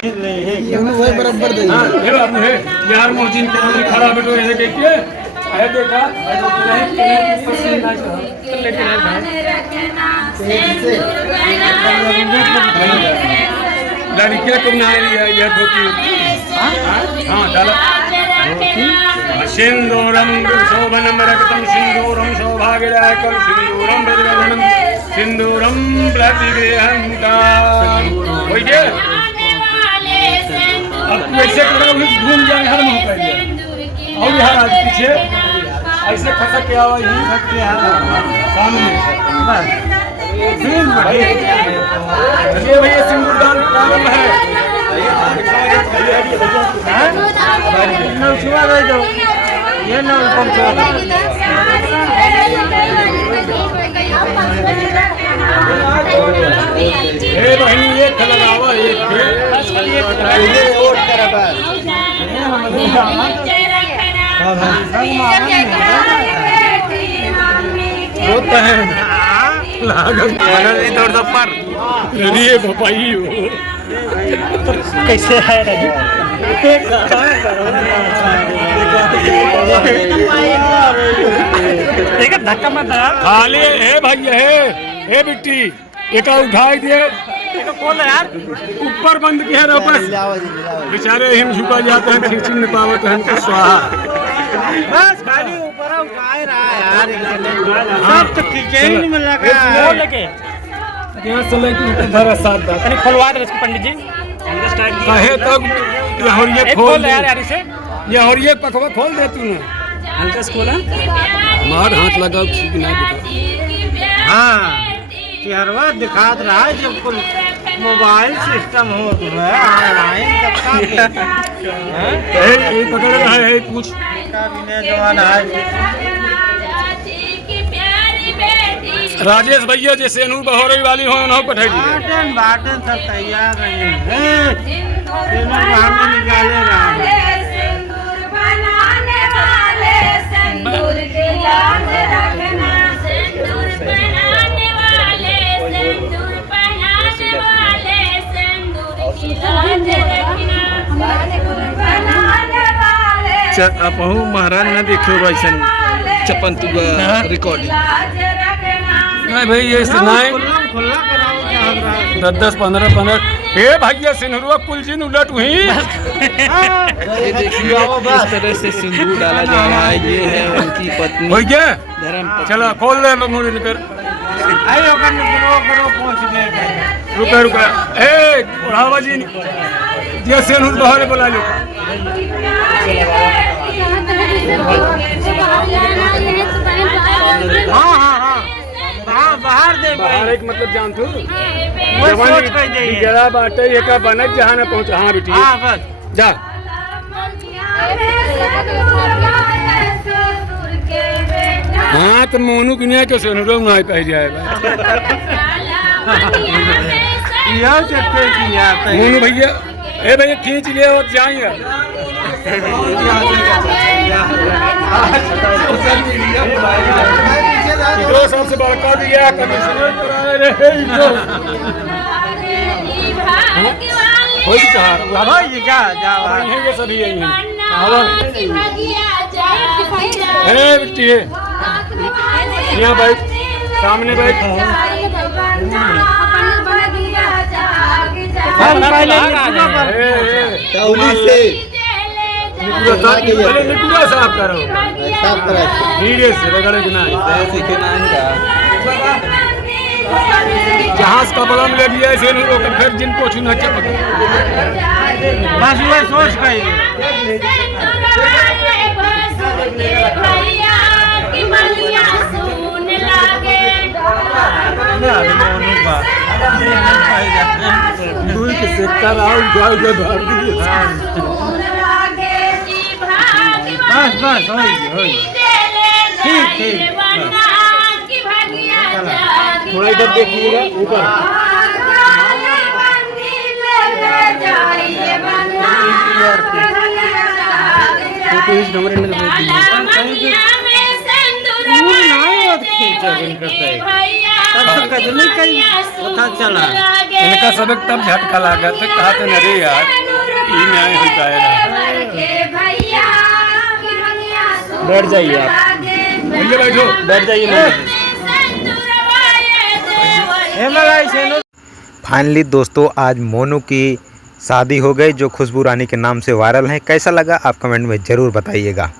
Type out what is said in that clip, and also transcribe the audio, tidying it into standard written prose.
वही बराबर दे यार मोहसिन के खड़ा बैठो ऐसे देखिए है देखा लड़कियां को ना ये धोती हाँ डालो सिंदूरम शोभनम रक्तम सिंदूरम सौभाग्यदायकम सिंदूरम वरदानम सिंदूरम प्रतिगृहंता होई गया अब ऐसे घूम जाए हर मुंह पर और यहाँ आज पीछे ऐसे खसक के आवा यहीं खसके सामने ये भैया सिंदूरदान प्रारंभ है ये ना बहनी ये खलगावा रोता है भपाई कैसे है धक्का मत खाली है भैया है बिट्टी एक उठाई दे यार ऊपर बंद किया वापस बेचारे हिम झुका जाते हैं खिंची नहीं पावत हैं तो स्वाहा बस खाली ऊपर उठाए रहा यार सब तो खींचे ही नहीं मिल रहा लेके यहाँ से लेके ऊपर धरा साथ दा कहीं खोलवा दे इसको पंडित जी कहे तब ये खोल यार यार इसे ये पकवा खोल दे तूने हल्का खोला मार हाथ लगा ठीक ना बेटा हाँ चेहरा दिखात रहा है जब कुल मोबाइल सिस्टम हो तो है ऑनलाइन ये पकड़ रहा है कुछ जमाना है राजेश भैया जैसे नू बहोरई वाली हो ना पठाई बाटन सब तैयार नहीं है निकाले रहा अपहू महाराज न देखो वैसन चपन तुगा रिकॉर्डिंग नहीं भाई ये सुनाए 10-15 हे भैया सिंदूरवा कुल जिन उलट हुई ये देखिए इस तरह से सिंदूर डाला जा रहा है ये है उनकी पत्नी हो गया धर्म चला खोल ले मुड़ी निकर रुका ए बुढ़ावा जी ये सिंदूर बाहर बुला लो हाँ बाहर दे बाहर एक मतलब जान तू जरा बाटे ये का बनत जहाँ न पहुँचा हाँ बेटी हाँ बस जा हाँ तो मोनू की नहीं क्यों सिंदूर ना पह जाएगा मोनू भैया ए भैया खींच लिया और जाएंगे जो सबसे बड़का दिया कमिश्नर कराए रहे हो ये सभी यही है बिट्टी है यहाँ बैठ सामने बैठ पूरा साफ करो धीरे से रगड़े के ना जहाज का बलम ले लिया ऐसे नहीं रोक फिर जिनको छूना चपक बस वही सोच गई दूर के सेक्टर आओ जाओ जो धार दिए बस बस होई ठीक ठीक थोड़ा इधर देखिएगा ऊपर तो इस कमरे में खींचा आदमी कहीं पता चला। इनका सब एकदम झटका लगा तो कहा तो अरे यार ये न्याय हो जाएगा। बैठ जाइए आप, भैया बैठो, बैठ जाइए। फाइनली दोस्तों आज मोनू की शादी हो गई जो खुशबू रानी के नाम से वायरल है। कैसा लगा आप कमेंट में ज़रूर बताइएगा।